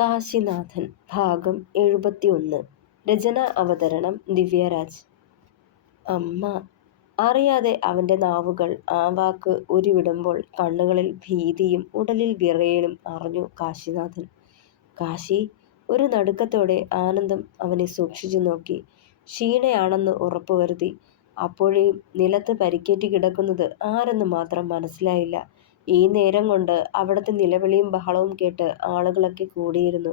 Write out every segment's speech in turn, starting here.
കാശിനാഥൻ ഭാഗം 71. രചന അവതരണം ദിവ്യരാജ്. അമ്മ. അറിയാതെ അവൻ്റെ നാവുകൾ ആ വാക്ക് ഉരുവിടുമ്പോൾ കണ്ണുകളിൽ ഭീതിയും ഉടലിൽ വിറയലും അറിഞ്ഞു കാശിനാഥൻ. കാശി. ഒരു നടുക്കത്തോടെ ആനന്ദം അവനെ സൂക്ഷിച്ചു നോക്കി. ക്ഷീണയാണെന്ന് ഉറപ്പുവരുത്തി. അപ്പോഴേയും നിലത്ത് പരിക്കേറ്റ് കിടക്കുന്നത് ആരെന്ന് മാത്രം മനസ്സിലായില്ല. ഈ നേരം കൊണ്ട് അവിടുത്തെ നിലവിളിയും ബഹളവും കേട്ട് ആളുകളൊക്കെ കൂടിയിരുന്നു.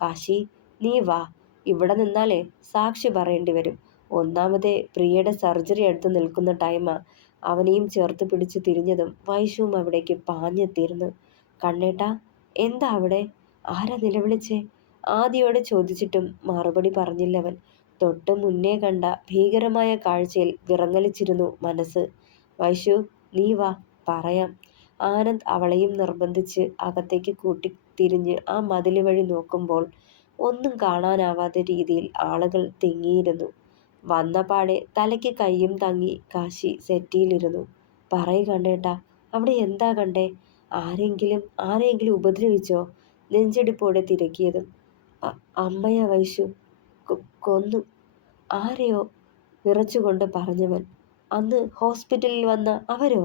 കാശി, നീ വാ. ഇവിടെ നിന്നാലേ സാക്ഷി പറയേണ്ടി വരും. ഒന്നാമതേ പ്രിയയുടെ സർജറി അടുത്ത് നിൽക്കുന്ന ടൈമാ. അവനെയും ചേർത്ത് പിടിച്ച് തിരിഞ്ഞതും വൈശുവും അവിടേക്ക് പാഞ്ഞെത്തിയിരുന്നു. കണ്ണേട്ടാ, എന്താ അവിടെ? ആരാ നിലവിളിച്ചേ? ആദിയോട് ചോദിച്ചിട്ടും മറുപടി പറഞ്ഞില്ലവൻ. തൊട്ട് മുന്നേ കണ്ട ഭീകരമായ കാഴ്ചയിൽ വിറങ്ങലിച്ചിരുന്നു മനസ്സ്. വൈശു, നീ വാ, പറയാം. ആനന്ദ് അവളെയും നിർബന്ധിച്ച് അകത്തേക്ക് കൂട്ടിത്തിരിഞ്ഞ് ആ മതില് വഴി നോക്കുമ്പോൾ ഒന്നും കാണാനാവാത്ത രീതിയിൽ ആളുകൾ തിങ്ങിയിരുന്നു. വന്നപാടെ തലയ്ക്ക് കയ്യും തങ്ങി കാശി സെറ്റിയിലിരുന്നു. പറയ് കണ്ടേട്ടാ, അവിടെ എന്താ കണ്ടേ? ആരെയെങ്കിലും ഉപദ്രവിച്ചോ? നെഞ്ചടിപ്പോടെ തിരക്കിയതും. അമ്മയാ വൈശു. കൊന്നു. ആരെയോ? വിറച്ചുകൊണ്ട് പറഞ്ഞവൻ. അന്ന് ഹോസ്പിറ്റലിൽ വന്ന അവരോ?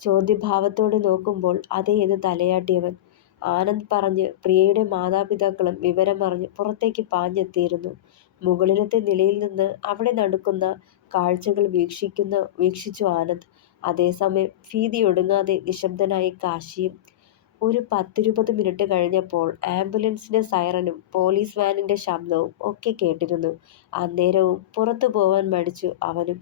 ചോദ്യഭാവത്തോടെ നോക്കുമ്പോൾ അതേന്ന് തലയാട്ടിയവൻ. ആനന്ദ് പറഞ്ഞ് പ്രിയയുടെ മാതാപിതാക്കളും വിവരമറിഞ്ഞ് പുറത്തേക്ക് പാഞ്ഞെത്തിയിരുന്നു. മുകളിലത്തെ നിലയിൽ നിന്ന് അവിടെ നടക്കുന്ന കാഴ്ചകൾ വീക്ഷിച്ചു ആനന്ദ്. അതേസമയം ഭീതിയൊടുങ്ങാതെ നിശബ്ദനായി കാശിയും. ഒരു 10-20 മിനിറ്റ് കഴിഞ്ഞപ്പോൾ ആംബുലൻസിന്റെ സൈറനും പോലീസ് വാനിന്റെ ശബ്ദവും ഒക്കെ കേട്ടിരുന്നു. അന്നേരവും പുറത്തു പോവാൻ മടിച്ചു അവനും.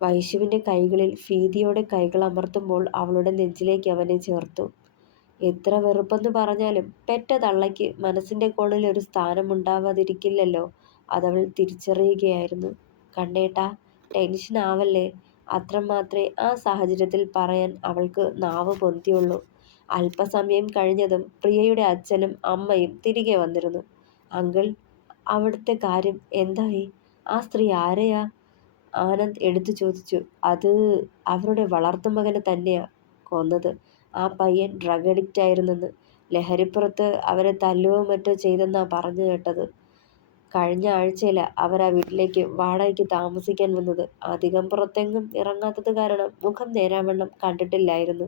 വൈശുവിന്റെ കൈകളിൽ ഭീതിയോടെ കൈകൾ അമർത്തുമ്പോൾ അവളുടെ നെഞ്ചിലേക്ക് അവനെ ചേർത്തു. എത്ര വെറുപ്പെന്ന് പറഞ്ഞാലും പെറ്റ തള്ളയ്ക്ക് മനസ്സിന്റെ കോണിൽ ഒരു സ്ഥാനമുണ്ടാവാതിരിക്കില്ലല്ലോ. അതവൾ തിരിച്ചറിയുകയായിരുന്നു. കണ്ണേട്ടാ, ടെൻഷൻ ആവല്ലേ. അത്രമാത്രേ ആ സാഹചര്യത്തിൽ പറയാൻ അവൾക്ക് നാവ് പൊന്തിയുള്ളൂ. അല്പസമയം കഴിഞ്ഞതും പ്രിയയുടെ അച്ഛനും അമ്മയും തിരികെ വന്നിരുന്നു. അങ്കിൾ, അവിടുത്തെ കാര്യം എന്തായി? ആ സ്ത്രീ ആരെയാ? ആനന്ദ് എടുത്തു ചോദിച്ചു. അത് അവരുടെ വളർത്തുമകനെ തന്നെയാ കൊന്നത്. ആ പയ്യൻ ഡ്രഗ് അഡിക്റ്റ് ആയിരുന്നെന്ന്. ലഹരിപ്പുറത്ത് അവരെ തല്ലുകയോ മറ്റോ ചെയ്തെന്നാ പറഞ്ഞു കേട്ടത്. കഴിഞ്ഞ ആഴ്ചയില അവർ ആ വീട്ടിലേക്ക് വാടകയ്ക്ക് താമസിക്കാൻ വന്നത്. അധികം പുറത്തെങ്ങും ഇറങ്ങാത്തത് കാരണം മുഖം നേരാവണ്ണം കണ്ടിട്ടില്ലായിരുന്നു.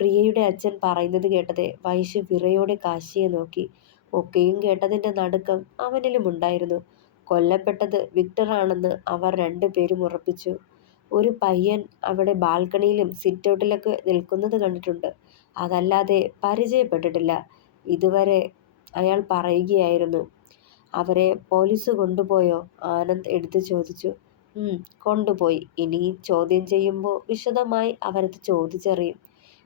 പ്രിയയുടെ അച്ഛൻ പറയുന്നത് കേട്ടതേ വൈശു വിറയോടെ കാശിയെ നോക്കി. ഒക്കെയും കേട്ടതിന്റെ നടുക്കം അവനിലും ഉണ്ടായിരുന്നു. കൊല്ലപ്പെട്ടത് വിക്ടർ ആണെന്ന് അവർ രണ്ടുപേരും ഉറപ്പിച്ചു. ഒരു പയ്യൻ അവിടെ ബാൽക്കണിയിലും സിറ്റൗട്ടിലൊക്കെ നിൽക്കുന്നത് കണ്ടിട്ടുണ്ട്. അതല്ലാതെ പരിചയപ്പെട്ടിട്ടില്ല ഇതുവരെ, അയാൾ പറയുകയായിരുന്നു. അവരെ പോലീസ് കൊണ്ടുപോയോ? ആനന്ദ് എടുത്തു ചോദിച്ചു. കൊണ്ടുപോയി. ഇനി ചോദ്യം ചെയ്യുമ്പോൾ വിശദമായി അവരത് ചോദിച്ചറിയും.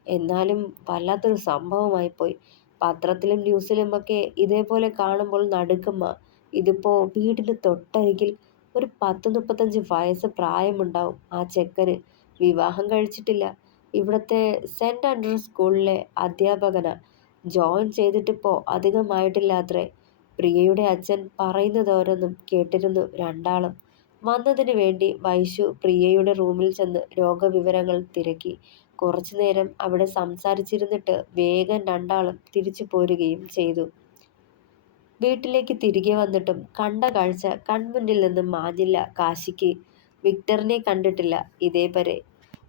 എന്നാലും വല്ലാത്തൊരു സംഭവമായിപ്പോയി. പത്രത്തിലും ന്യൂസിലുമൊക്കെ ഇതേപോലെ കാണുമ്പോൾ നടുക്കുമാ. ഇതിപ്പോ വീടിന് തൊട്ടരികിൽ. ഒരു 10-35 വയസ്സ് പ്രായമുണ്ടാവും ആ ചെക്കന്. വിവാഹം കഴിച്ചിട്ടില്ല. ഇവിടുത്തെ സെന്റ് ആൻഡ്രൂസ് സ്കൂളിലെ അധ്യാപകനാ. ജോയിൻ ചെയ്തിട്ടിപ്പോ അധികമായിട്ടില്ലാത്രേ. പ്രിയയുടെ അച്ഛൻ പറയുന്നതോരോന്നും കേട്ടിരുന്നു രണ്ടാളും. വന്നതിന് വേണ്ടി വൈശു പ്രിയയുടെ റൂമിൽ ചെന്ന് രോഗവിവരങ്ങൾ തിരക്കി. കുറച്ചുനേരം അവിടെ സംസാരിച്ചിരുന്നിട്ട് വേഗം രണ്ടാളും തിരിച്ചു പോരുകയും ചെയ്തു. വീട്ടിലേക്ക് തിരികെ വന്നിട്ടും കണ്ട കാഴ്ച കൺമുന്നിൽ നിന്നും മാഞ്ഞില്ല കാശിക്ക്. വിക്ടറിനെ കണ്ടിട്ടില്ല ഇതേവരെ.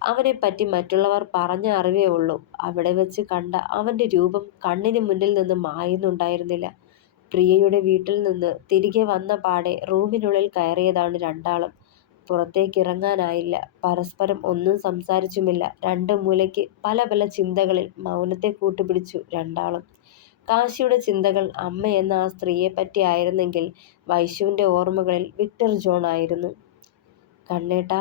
അവനെപ്പറ്റി മറ്റുള്ളവർ പറഞ്ഞ അറിവേ ഉള്ളൂ. അവിടെ വെച്ച് കണ്ട അവന്റെ രൂപം കണ്ണിന് മുന്നിൽ നിന്ന് മായുന്നുണ്ടായിരുന്നില്ല. പ്രിയയുടെ വീട്ടിൽ നിന്ന് തിരികെ വന്ന പാടെ റൂമിനുള്ളിൽ കയറിയതാണ് രണ്ടാളും. പുറത്തേക്കിറങ്ങാനായില്ല. പരസ്പരം ഒന്നും സംസാരിച്ചുമില്ല. രണ്ട് മൂലയ്ക്ക് പല പല ചിന്തകളിൽ മൗനത്തെ കൂട്ടുപിടിച്ചു രണ്ടാളും. കാശിയുടെ ചിന്തകൾ അമ്മ എന്ന ആ സ്ത്രീയെപ്പറ്റി ആയിരുന്നെങ്കിൽ വൈശുവിന്റെ ഓർമ്മകളിൽ വിക്ടർ ജോൺ ആയിരുന്നു. കണ്ണേട്ടാ,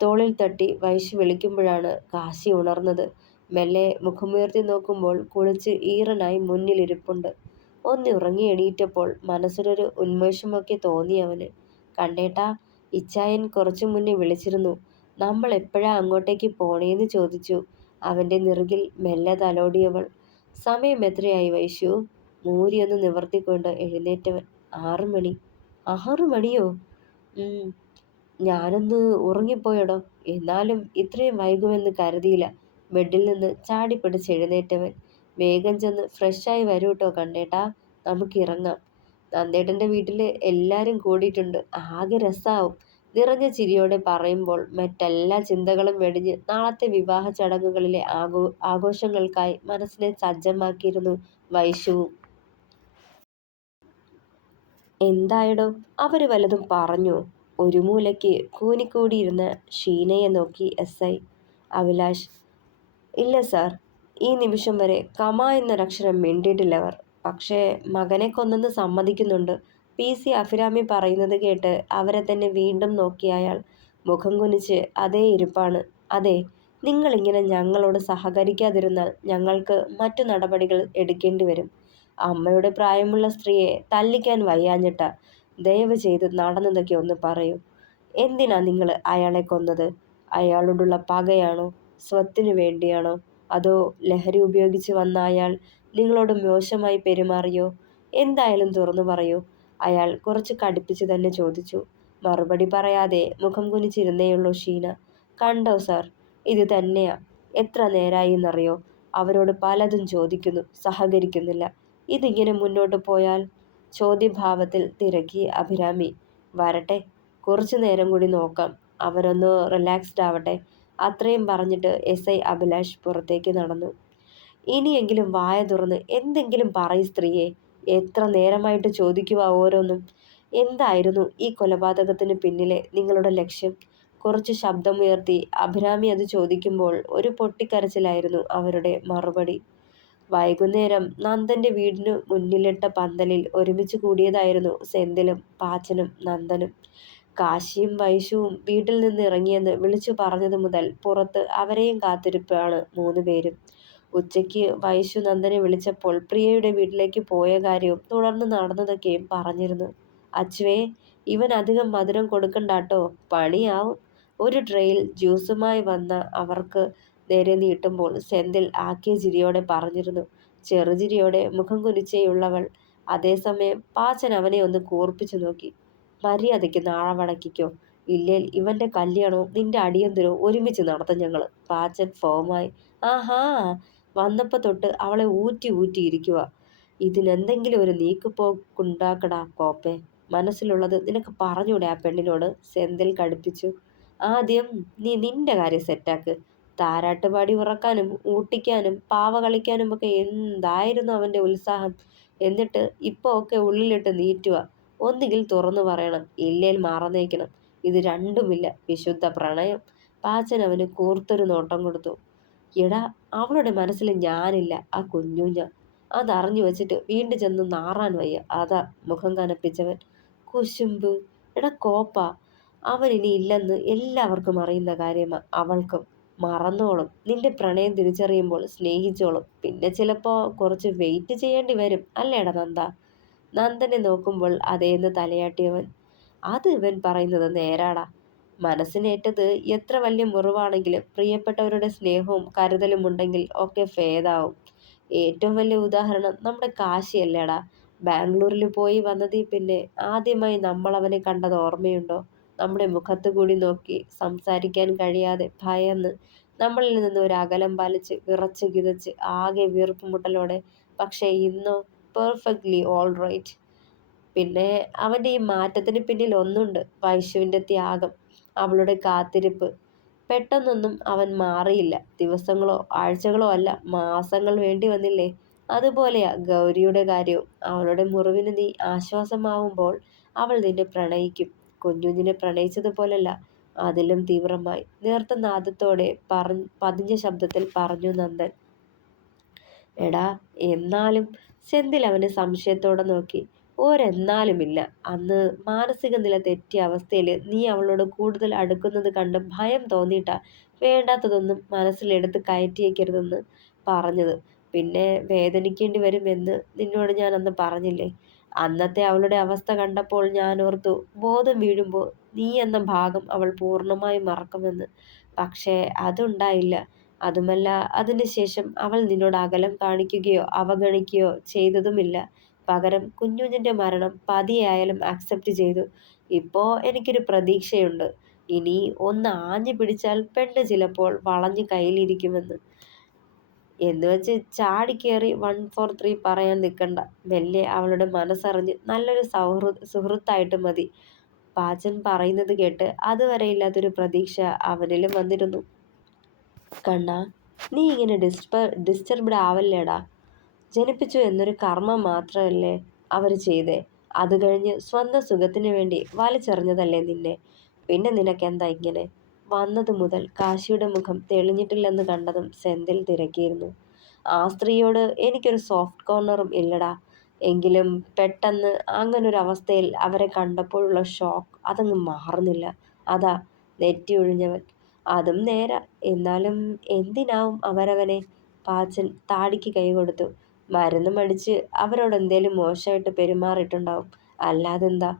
തോളിൽ തട്ടി വൈശു വിളിക്കുമ്പോഴാണ് കാശി ഉണർന്നത്. മെല്ലെ മുഖമുയർത്തി നോക്കുമ്പോൾ കുളിച്ച് ഈറനായി മുന്നിലിരിപ്പുണ്ട്. ഒന്നുറങ്ങി എണീറ്റപ്പോൾ മനസ്സിലൊരു ഉന്മേഷമൊക്കെ തോന്നി അവന്. കണ്ണേട്ടാ, ഇച്ചായൻ കുറച്ചു മുന്നേ വിളിച്ചിരുന്നു. നമ്മൾ എപ്പോഴാ അങ്ങോട്ടേക്ക് പോണേന്ന് ചോദിച്ചു. അവന്റെ നെറുകിൽ മെല്ലെ തലോടിയവൾ. സമയം എത്രയായി വൈശു? മൂരിയൊന്ന് നിവർത്തിക്കൊണ്ട് എഴുന്നേറ്റവൻ. 6 മണി. 6 മണിയോ? ഞാനൊന്ന് ഉറങ്ങിപ്പോയടോ. എന്നാലും ഇത്രയും വൈകുമെന്ന് കരുതിയില്ല. ബെഡിൽ നിന്ന് ചാടിപ്പിടിച്ച് എഴുന്നേറ്റവൻ. വേഗം ചെന്ന് ഫ്രഷായി വരൂട്ടോ കണ്ണേട്ടാ. നമുക്കിറങ്ങാം. നന്ദേട്ടൻ്റെ വീട്ടിൽ എല്ലാവരും കൂടിയിട്ടുണ്ട്. ആകെ രസാവും. നിറഞ്ഞ ചിരിയോടെ പറയുമ്പോൾ മറ്റെല്ലാ ചിന്തകളും വെടിഞ്ഞ് നാളത്തെ വിവാഹ ചടങ്ങുകളിലെ ആഘോഷങ്ങൾക്കായി മനസ്സിനെ സജ്ജമാക്കിയിരുന്നു വൈശുവും. എന്തായടോ, അവര് വല്ലതും പറഞ്ഞോ? ഒരു മൂലയ്ക്ക് കൂനിക്കൂടിയിരുന്ന ഷീനയെ നോക്കി SI അഭിലാഷ്. ഇല്ല സാർ, ഈ നിമിഷം വരെ കമ എന്നൊരക്ഷരം മിണ്ടിയിട്ടില്ലവർ. പക്ഷേ മകനെ കൊന്നെന്ന് സമ്മതിക്കുന്നുണ്ട്. PC അഭിരാമി പറയുന്നത് കേട്ട് അവരെ തന്നെ വീണ്ടും നോക്കി അയാൾ. മുഖം കുനിച്ച് അതേ ഇരിപ്പാണ്. അതെ, നിങ്ങളിങ്ങനെ ഞങ്ങളോട് സഹകരിക്കാതിരുന്നാൽ ഞങ്ങൾക്ക് മറ്റു നടപടികൾ എടുക്കേണ്ടി വരും. അമ്മയുടെ പ്രായമുള്ള സ്ത്രീയെ തല്ലിക്കാൻ വയ്യാഞ്ഞിട്ടാ. ദയവ് ചെയ്ത് നടന്നതൊക്കെ ഒന്ന് പറയൂ. എന്തിനാ നിങ്ങൾ അയാളെ കൊന്നത്? അയാളോടുള്ള പകയാണോ? സ്വത്തിനു വേണ്ടിയാണോ? അതോ ലഹരി ഉപയോഗിച്ച് വന്ന അയാൾ നിങ്ങളോട് മോശമായി പെരുമാറിയോ? എന്തായാലും തുറന്നു പറയൂ. അയാൾ കുറച്ച് കടുപ്പിച്ച് തന്നെ ചോദിച്ചു. മറുപടി പറയാതെ മുഖം കുനിച്ചിരുന്നേയുള്ളൂ ഷീന. കണ്ടോ സാർ, ഇത് തന്നെയാ. എത്ര നേരായിന്നറിയോ അവരോട് പലതും ചോദിക്കുന്നു, സഹകരിക്കുന്നില്ല. ഇതിങ്ങനെ മുന്നോട്ട് പോയാൽ? ചോദ്യഭാവത്തിൽ തിരക്കി അഭിരാമി. വരട്ടെ, കുറച്ചു നേരം കൂടി നോക്കാം. അവരൊന്ന് റിലാക്സ്ഡ് ആവട്ടെ. അത്രയും പറഞ്ഞിട്ട് SI അഭിലാഷ് പുറത്തേക്ക് നടന്നു. ഇനിയെങ്കിലും വായ തുറന്ന് എന്തെങ്കിലും പറയ് സ്ത്രീയെ. എത്ര നേരമായിട്ട് ചോദിക്കുക ഓരോന്നും. എന്തായിരുന്നു ഈ കൊലപാതകത്തിന് പിന്നിലെ നിങ്ങളുടെ ലക്ഷ്യം? കുറച്ച് ശബ്ദമുയർത്തി അഭിരാമി അത് ചോദിക്കുമ്പോൾ ഒരു പൊട്ടിക്കരച്ചിലായിരുന്നു അവരുടെ മറുപടി. വൈകുന്നേരം നന്ദന്റെ വീടിനു മുന്നിലിട്ട പന്തലിൽ ഒരുമിച്ച് കൂടിയതായിരുന്നു സെന്തിലും പാച്ചനും നന്ദനും. കാശിയും വൈശുവും വീട്ടിൽ നിന്ന് ഇറങ്ങിയെന്ന് വിളിച്ചു പറഞ്ഞതു മുതൽ പുറത്ത് അവരെയും കാത്തിരിപ്പാണ് 3 പേരും. ഉച്ചയ്ക്ക് വൈശു നന്ദനെ വിളിച്ചപ്പോൾ പ്രിയയുടെ വീട്ടിലേക്ക് പോയ കാര്യവും തുടർന്ന് നടന്നതൊക്കെയും പറഞ്ഞിരുന്നു. അച്ചുവേ, ഇവൻ അധികം മധുരം കൊടുക്കണ്ടാട്ടോ, പണിയാവും. ഒരു ട്രേയിൽ ജ്യൂസുമായി വന്ന അവർക്ക് നേരെ നീട്ടുമ്പോൾ സെന്തിൽ ആക്കിയ ചിരിയോടെ പറഞ്ഞിരുന്നു. ചെറുചിരിയോടെ മുഖം കുനിച്ചേയുള്ളവൾ. അതേസമയം പാച്ചൻ അവനെ ഒന്ന് കൂർപ്പിച്ചു നോക്കി. മര്യാദയ്ക്ക് നാളവടക്കിക്കോ, ഇല്ലേൽ ഇവന്റെ കല്യാണവും നിന്റെ അടിയന്തരവും ഒരുമിച്ച് നടത്തും ഞങ്ങള്. പാച്ചൻ ഫോമായി. ആഹാ, വന്നപ്പോ തൊട്ട് അവളെ ഊറ്റി ഊറ്റി ഇരിക്കുക. ഇതിനെന്തെങ്കിലും ഒരു നീക്കുപോക്കുണ്ടാക്കടാ കോപ്പേ. മനസ്സിലുള്ളത് നിനക്ക് പറഞ്ഞൂടെ ആ പെണ്ണിനോട്? സെന്തിൽ കടുപ്പിച്ചു. ആദ്യം നീ നിന്റെ കാര്യം സെറ്റാക്ക്. താരാട്ടുപാടി ഉറക്കാനും ഊട്ടിക്കാനും പാവ കളിക്കാനുമൊക്കെ എന്തായിരുന്നു അവന്റെ ഉത്സാഹം. എന്നിട്ട് ഇപ്പൊ ഒക്കെ ഉള്ളിലിട്ട് നീറ്റുക. ഒന്നുകിൽ തുറന്നു പറയണം, ഇല്ലേൽ മറന്നേക്കണം. ഇത് രണ്ടുമില്ല, വിശുദ്ധ പ്രണയം. പാച്ചൻ അവന് കൂർത്തൊരു നോട്ടം കൊടുത്തു. എടാ, അവളുടെ മനസ്സിൽ ഞാനില്ല, ആ കുഞ്ഞുഞ്ഞ. അതറിഞ്ഞു വെച്ചിട്ട് വീണ്ടും ചെന്ന് നാറാൻ വയ്യ. അതാ മുഖം കനപ്പിച്ചവൻ. കുശുമ്പ്. എടാ കോപ്പ, അവൻ ഇനി ഇല്ലെന്ന് എല്ലാവർക്കും അറിയുന്ന കാര്യമാ. അവൾക്കും. മറന്നോളും. നിന്റെ പ്രണയം തിരിച്ചറിയുമ്പോൾ സ്നേഹിച്ചോളും. പിന്നെ ചിലപ്പോ കുറച്ച് വെയിറ്റ് ചെയ്യേണ്ടി വരും, അല്ലേടാ നന്ദ? നന്ദനെ നോക്കുമ്പോൾ അതേന്ന് തലയാട്ടിയവൻ. അത് ഇവൻ പറയുന്നത് നേരാടാ. മനസ്സിനേറ്റത് എത്ര വലിയ മുറിവാണെങ്കിലും പ്രിയപ്പെട്ടവരുടെ സ്നേഹവും കരുതലും ഉണ്ടെങ്കിൽ ഒക്കെ ഭേദാവും. ഏറ്റവും വലിയ ഉദാഹരണം നമ്മുടെ കാശിയല്ലേടാ. ബാംഗ്ലൂരിൽ പോയി വന്നതീ പിന്നെ ആദ്യമായി നമ്മൾ അവനെ കണ്ടത് ഓർമ്മയുണ്ടോ? നമ്മുടെ മുഖത്ത് കൂടി നോക്കി സംസാരിക്കാൻ കഴിയാതെ ഭയന്ന് നമ്മളിൽ നിന്ന് ഒരു അകലം പാലിച്ച് വിറച്ച് കിതച്ച് ആകെ വീർപ്പുമുട്ടലോടെ. പക്ഷേ ഇന്നോ പെർഫെക്റ്റ്ലി ഓൾ റൈറ്റ്. പിന്നെ അവന്റെ ഈ മാറ്റത്തിന് പിന്നിൽ ഒന്നുണ്ട്, വൈശുവിന്റെ ത്യാഗം, അവളുടെ കാത്തിരിപ്പ്. പെട്ടെന്നൊന്നും അവൻ മാറിയില്ല. ദിവസങ്ങളോ ആഴ്ചകളോ അല്ല, മാസങ്ങൾ വേണ്ടി വന്നില്ലേ? അതുപോലെയാ ഗൗരിയുടെ കാര്യവും. അവളുടെ മുറിവിന് നീ ആശ്വാസമാവുമ്പോൾ അവൾ നിന്നെ പ്രണയിക്കും. കുഞ്ഞുഞ്ഞിനെ പ്രണയിച്ചതുപോലല്ല, അതിലും തീവ്രമായി. നേർത്ത നാദത്തോടെ പതിഞ്ഞ ശബ്ദത്തിൽ പറഞ്ഞു നന്ദൻ. എടാ, എന്നാലും? സെന്തിൽ അവനെ സംശയത്തോടെ നോക്കി. ഒരെന്നാലുമില്ല. അന്ന് മാനസിക നില തെറ്റിയ അവസ്ഥയിൽ നീ അവളോട് കൂടുതൽ അടുക്കുന്നത് കണ്ട് ഭയം തോന്നിയിട്ടാ വേണ്ടാത്തതൊന്നും മനസ്സിലെടുത്ത് കയറ്റിയേക്കരുതെന്ന് പറഞ്ഞത്. പിന്നെ വേദനിക്കേണ്ടി വരും എന്ന് നിന്നോട് ഞാൻ അന്ന് പറഞ്ഞില്ലേ? അന്നത്തെ അവളുടെ അവസ്ഥ കണ്ടപ്പോൾ ഞാൻ ഓർത്തു, ബോധം വീഴുമ്പോൾ നീ എന്ന ഭാഗം അവൾ പൂർണ്ണമായും മറക്കുമെന്ന്. പക്ഷേ അതുണ്ടായില്ല. അതുമല്ല, അതിനുശേഷം അവൾ നിന്നോട് അകലം കാണിക്കുകയോ അവഗണിക്കുകയോ ചെയ്തതുമില്ല. പകരം കുഞ്ഞുഞ്ഞിന്റെ മരണം പതിയായാലും അക്സെപ്റ്റ് ചെയ്തു. ഇപ്പോ എനിക്കൊരു പ്രതീക്ഷയുണ്ട്. ഇനി ഒന്ന് ആഞ്ഞു പിടിച്ചാൽ പെണ്ണ് ചിലപ്പോൾ വളഞ്ഞു കയ്യിലിരിക്കുമെന്ന്. എന്നുവെച്ച് ചാടിക്കേറി 143 പറയാൻ നിൽക്കണ്ട. മെല്ലെ അവളുടെ മനസ്സറിഞ്ഞ് നല്ലൊരു സുഹൃത്തായിട്ട് മതി. പാച്ചൻ പറയുന്നത് കേട്ട് അതുവരെ ഇല്ലാത്തൊരു പ്രതീക്ഷ അവനിലും വന്നിരുന്നു. കണ്ണാ, നീ ഇങ്ങനെ ഡിസ്റ്റർബ്ഡ് ആവല്ലേടാ. ജനിപ്പിച്ചു എന്നൊരു കർമ്മം മാത്രമല്ലേ അവർ ചെയ്തേ. അത് കഴിഞ്ഞ് സ്വന്തം സുഖത്തിന് വേണ്ടി വലിച്ചെറിഞ്ഞതല്ലേ നിന്നെ. പിന്നെ നിനക്കെന്താ ഇങ്ങനെ? വന്നത് മുതൽ കാശിയുടെ മുഖം തെളിഞ്ഞിട്ടില്ലെന്ന് കണ്ടതും സെന്തിൽ തിരക്കിയിരുന്നു. ആ സ്ത്രീയോട് എനിക്കൊരു സോഫ്റ്റ് കോർണറും ഇല്ലടാ. എങ്കിലും പെട്ടെന്ന് അങ്ങനൊരവസ്ഥയിൽ അവരെ കണ്ടപ്പോഴുള്ള ഷോക്ക് അതങ്ങ് മാറുന്നില്ല. അതാ നെറ്റി ഒഴിഞ്ഞവൻ. അതും നേരാ. എന്നാലും എന്തിനാവും അവരവനെ? പാച്ചൻ താടിക്ക് കൈ കൊടുത്തു. മരുന്നും അടിച്ച് അവരോട് എന്തേലും മോശമായിട്ട് പെരുമാറിയിട്ടുണ്ടാവും. അല്ലാതെന്താ?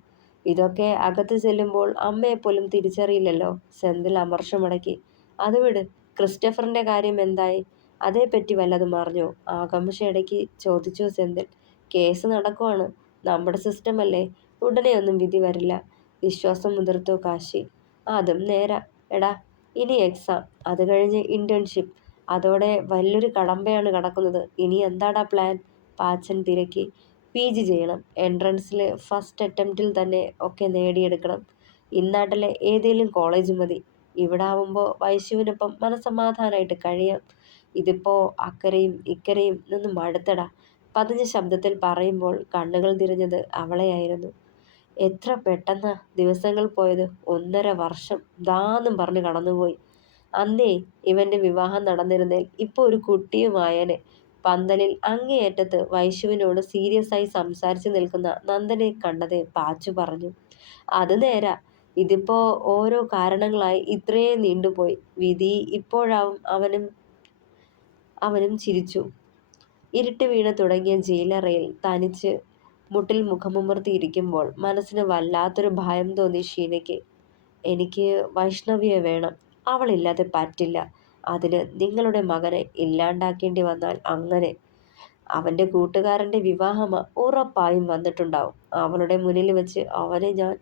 ഇതൊക്കെ അകത്ത് ചെല്ലുമ്പോൾ അമ്മയെപ്പോലും തിരിച്ചറിയില്ലല്ലോ. സെന്തിൽ അമർഷമടക്കി. അത് വിട്. ക്രിസ്റ്റഫറിന്റെ കാര്യം എന്തായി? അതേപ്പറ്റി വല്ലതും അറിഞ്ഞോ? ആകാംക്ഷയിടയ്ക്ക് ചോദിച്ചു സെന്തിൽ. കേസ് നടക്കുവാണ്. നമ്മുടെ സിസ്റ്റമല്ലേ. ഉടനെയൊന്നും വിധി വരില്ല. വിശ്വാസം മുതിർത്തു കാശി. അതും നേരാ. എടാ, ഇനി എക്സാം, അത് കഴിഞ്ഞ് ഇന്റേൺഷിപ്പ്. അതോടെ വലിയൊരു കടമ്പയാണ് കിടക്കുന്നത്. ഇനി എന്താടാ പ്ലാൻ? പാച്ചൻ തിരക്കി. PG ചെയ്യണം. എൻട്രൻസിൽ ഫസ്റ്റ് അറ്റംപ്റ്റിൽ തന്നെ ഒക്കെ നേടിയെടുക്കണം. ഇന്നാട്ടിലെ ഏതേലും കോളേജ് മതി. ഇവിടെ ആവുമ്പോൾ വൈശുവിനൊപ്പം മനസമാധാനമായിട്ട് കഴിയാം. ഇതിപ്പോ അക്കരയും ഇക്കരയും നിന്ന് മടുത്തടാ. പതിഞ്ഞ ശബ്ദത്തിൽ പറയുമ്പോൾ കണ്ണുകൾ തിരിഞ്ഞത് അവളെയായിരുന്നു. എത്ര പെട്ടെന്നാ ദിവസങ്ങൾ പോയത്. 1.5 വർഷം ദാന്നും പറഞ്ഞ് കടന്നുപോയി. അന്നേ ഇവന്റെ വിവാഹം നടന്നിരുന്നേൽ ഇപ്പൊ ഒരു കുട്ടിയുമായേനെ. പന്തലിൽ അങ്ങേയറ്റത്ത് വൈശുവിനോട് സീരിയസ് ആയി സംസാരിച്ചു നിൽക്കുന്ന നന്ദനെ കണ്ടതേ പാച്ചു പറഞ്ഞു. അത് നേരാ. ഇതിപ്പോ ഓരോ കാരണങ്ങളായി ഇത്രയും നീണ്ടുപോയി. വിധി ഇപ്പോഴാവും. അവനും ചിരിച്ചു. ഇരുട്ട് വീണ് തുടങ്ങിയ ജയിലറയിൽ തനിച്ച് മുട്ടിൽ മുഖമുമർത്തിയിരിക്കുമ്പോൾ മനസ്സിന് വല്ലാത്തൊരു ഭയം തോന്നി ഷീനയ്ക്ക്. എനിക്ക് വൈഷ്ണവിയെ വേണം. അവളില്ലാതെ പറ്റില്ല. അതിന് നിങ്ങളുടെ മകനെ ഇല്ലാണ്ടാക്കേണ്ടി വന്നാൽ അങ്ങനെ. അവന്റെ കൂട്ടുകാരന്റെ വിവാഹമാ. ഉറപ്പായും വന്നിട്ടുണ്ടാവും. അവളുടെ മുന്നിൽ വെച്ച് അവനെ ഞാൻ.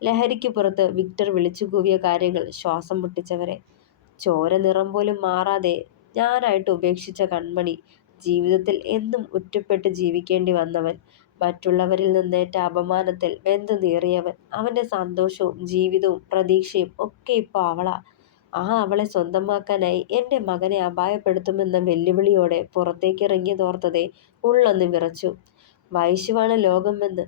ലഹരിക്ക് പുറത്ത് വിക്ടർ വിളിച്ചു കൂവിയ കാര്യങ്ങൾ ശ്വാസം മുട്ടിച്ചവരെ. ചോര നിറം പോലും മാറാതെ ഞാനായിട്ട് ഉപേക്ഷിച്ച കൺമണി. ജീവിതത്തിൽ എന്നും ഒറ്റപ്പെട്ട് ജീവിക്കേണ്ടി വന്നവൻ. മറ്റുള്ളവരിൽ നിന്നേറ്റ അപമാനത്തിൽ വെന്തു നീറിയവൻ. അവന്റെ സന്തോഷവും ജീവിതവും പ്രതീക്ഷയും ഒക്കെ ഇപ്പൊ അവളാ. അവളെ സ്വന്തമാക്കാനായി എന്റെ മകനെ അപായപ്പെടുത്തുമെന്ന വെല്ലുവിളിയോടെ പുറത്തേക്കിറങ്ങിയതോർത്തതേ ഉള്ളൊന്ന് വിറച്ചു. വൈശുവാണ് ലോകമെന്ന്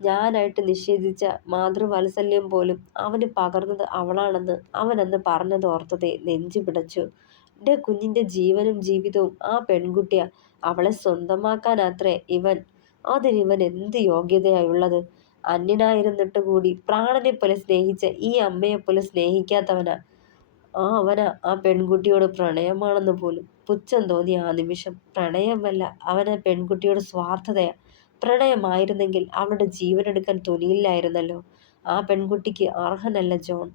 ഞാനായിട്ട് നിഷേധിച്ച മാതൃവാത്സല്യം പോലും അവന് പകർന്നത് അവളാണെന്ന് അവനന്ന് പറഞ്ഞതോർത്തതേ നെഞ്ചു പിടച്ചു. എന്റെ കുഞ്ഞിന്റെ ജീവനും ജീവിതവും ആ പെൺകുട്ടിയാ. അവളെ സ്വന്തമാക്കാനത്രേ ഇവൻ. അതിനിവൻ എന്ത് യോഗ്യതയായുള്ളത്? അന്യനായിരുന്നിട്ട് കൂടി പ്രാണനെ പോലെ സ്നേഹിച്ച ഈ അമ്മയെപ്പോലും സ്നേഹിക്കാത്തവനാ. അവനാ ആ പെൺകുട്ടിയോട് പ്രണയമാണെന്ന് പോലും. പുച്ഛം തോന്നിയ ആ നിമിഷം. പ്രണയമല്ല, അവനാ പെൺകുട്ടിയോട് സ്വാർത്ഥതയാ. പ്രണയമായിരുന്നെങ്കിൽ അവളുടെ ജീവനെടുക്കാൻ തുനിയില്ലായിരുന്നല്ലോ. ആ പെൺകുട്ടിക്ക് അർഹനല്ല ജോൺ.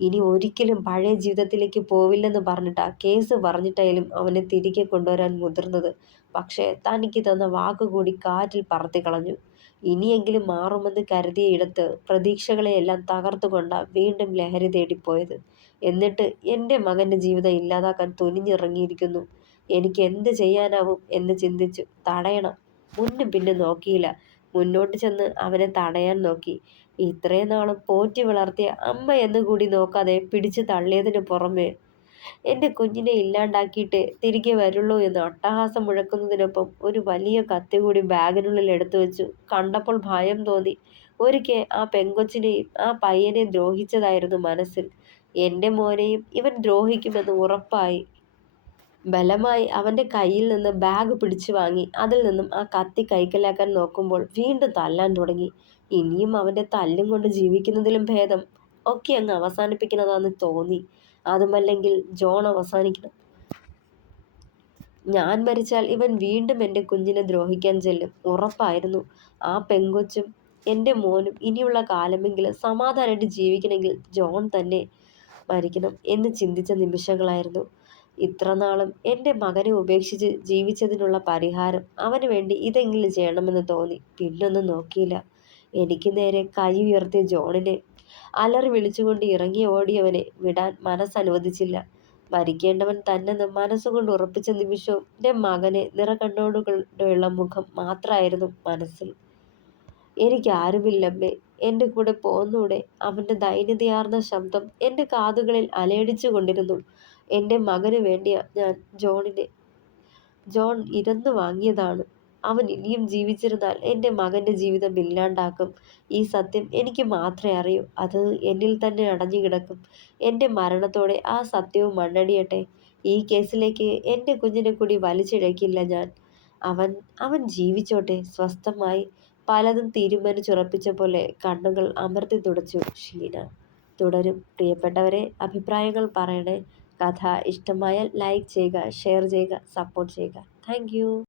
ഇനി ഒരിക്കലും പഴയ ജീവിതത്തിലേക്ക് പോവില്ലെന്ന് പറഞ്ഞിട്ടാ, കേസ് പറഞ്ഞിട്ടായാലും അവനെ തിരികെ കൊണ്ടുവരാൻ മുതിർന്നത്. പക്ഷേ തനിക്ക് തന്ന വാക്കുകൂടി കാറ്റിൽ പറത്തിക്കളഞ്ഞു. ഇനിയെങ്കിലും മാറുമെന്ന് കരുതിയ ഇടത്ത് പ്രതീക്ഷകളെയെല്ലാം തകർത്തുകൊണ്ടാ വീണ്ടും ലഹരി തേടിപ്പോയത്. എന്നിട്ട് എൻ്റെ മകൻ്റെ ജീവിതം ഇല്ലാതാക്കാൻ തുനിഞ്ഞിറങ്ങിയിരിക്കുന്നു. എനിക്ക് എന്ത് ചെയ്യാനാവും എന്ന് ചിന്തിച്ചു. തടയണം. മുന്നും പിന്നും നോക്കിയില്ല. മുന്നോട്ട് ചെന്ന് അവനെ തടയാൻ നോക്കി. ഇത്രയും നാളും പോറ്റി വളർത്തിയ അമ്മ എന്ന് കൂടി നോക്കാതെ പിടിച്ചു തള്ളിയതിന് പുറമെ എൻ്റെ കുഞ്ഞിനെ ഇല്ലാണ്ടാക്കിയിട്ട് തിരികെ വരുള്ളൂ എന്ന് അട്ടഹാസം മുഴക്കുന്നതിനൊപ്പം ഒരു വലിയ കത്തി കൂടി ബാഗിനുള്ളിൽ എടുത്തു വെച്ചു. കണ്ടപ്പോൾ ഭയം തോന്നി. ഒരിക്കൽ ആ പെങ്കൊച്ചിനെയും ആ പയ്യനെയും ദ്രോഹിച്ചതായിരുന്നു മനസ്സിൽ. എൻ്റെ മോനെയും ഇവൻ ദ്രോഹിക്കുമെന്ന് ഉറപ്പായി. ബലമായി അവന്റെ കയ്യിൽ നിന്ന് ബാഗ് പിടിച്ചു വാങ്ങി അതിൽ നിന്നും ആ കത്തി കൈക്കലാക്കാൻ നോക്കുമ്പോൾ വീണ്ടും തല്ലാൻ തുടങ്ങി. ഇനിയും അവന്റെ തല്ലും കൊണ്ട് ജീവിക്കുന്നതിലും ഭേദം ഒക്കെ അങ്ങ് അവസാനിപ്പിക്കുന്നതാന്ന് തോന്നി. അതുമല്ലെങ്കിൽ ജോൺ അവസാനിക്കണം. ഞാൻ മരിച്ചാൽ ഇവൻ വീണ്ടും എൻ്റെ കുഞ്ഞിനെ ദ്രോഹിക്കാൻ ചെല്ലും. ഉറപ്പായിരുന്നു. ആ പെങ്കൊച്ചും എൻ്റെ മോനും ഇനിയുള്ള കാലമെങ്കിലും സമാധാനമായിട്ട് ജീവിക്കണമെങ്കിൽ ജോൺ തന്നെ മരിക്കണം എന്ന് ചിന്തിച്ച നിമിഷങ്ങളായിരുന്നു. ഇത്രനാളും എൻ്റെ മകനെ ഉപേക്ഷിച്ച് ജീവിച്ചതിനുള്ള പരിഹാരം അവന് വേണ്ടി ഇതെങ്കിലും ചെയ്യണമെന്ന് തോന്നി. പിന്നൊന്നും നോക്കിയില്ല. എനിക്ക് നേരെ കൈ ഉയർത്തിയ ജോണിനെ, അലറി വിളിച്ചുകൊണ്ട് ഇറങ്ങി ഓടിയവനെ വിടാൻ മനസ്സനുവദിച്ചില്ല. മരിക്കേണ്ടവൻ തന്നെന്ന് മനസ്സുകൊണ്ട് ഉറപ്പിച്ച നിമിഷവും എൻ്റെ മകനെ നിറകണ്ണോടുകളുടെയുള്ള മുഖം മാത്രമായിരുന്നു മനസ്സിൽ. എനിക്കാരുമില്ലമ്മേ, എൻ്റെ കൂടെ പോന്നൂടെ? അവൻ്റെ ദൈന്യതയാർന്ന ശബ്ദം എൻ്റെ കാതുകളിൽ അലയടിച്ചു കൊണ്ടിരുന്നു. എൻ്റെ മകന് വേണ്ടിയാ ഞാൻ ജോൺ ഇരന്നു വാങ്ങിയതാണ്. അവൻ ഇനിയും ജീവിച്ചിരുന്നാൽ എൻ്റെ മകൻ്റെ ജീവിതം ഇല്ലാണ്ടാക്കും. ഈ സത്യം എനിക്ക് മാത്രമേ അറിയൂ. അത് എന്നിൽ തന്നെ അടഞ്ഞു കിടക്കും. എൻ്റെ മരണത്തോടെ ആ സത്യവും മണ്ണടിയട്ടെ. ഈ കേസിലേക്ക് എൻ്റെ കുഞ്ഞിനെ കൂടി വലിച്ചിഴക്കില്ല ഞാൻ. അവൻ അവൻ ജീവിച്ചോട്ടെ സ്വസ്ഥമായി. പലതും തീരുമാനിച്ചുറപ്പിച്ച പോലെ കണ്ണുകൾ അമർത്തി തുടച്ചു ഷീന. തുടരും. പ്രിയപ്പെട്ടവരെ, അഭിപ്രായങ്ങൾ പറയണേ. കഥ ഇഷ്ടമായാൽ ലൈക്ക് ചെയ്യുക, ഷെയർ ചെയ്യുക, സപ്പോർട്ട് ചെയ്യുക. Thank you.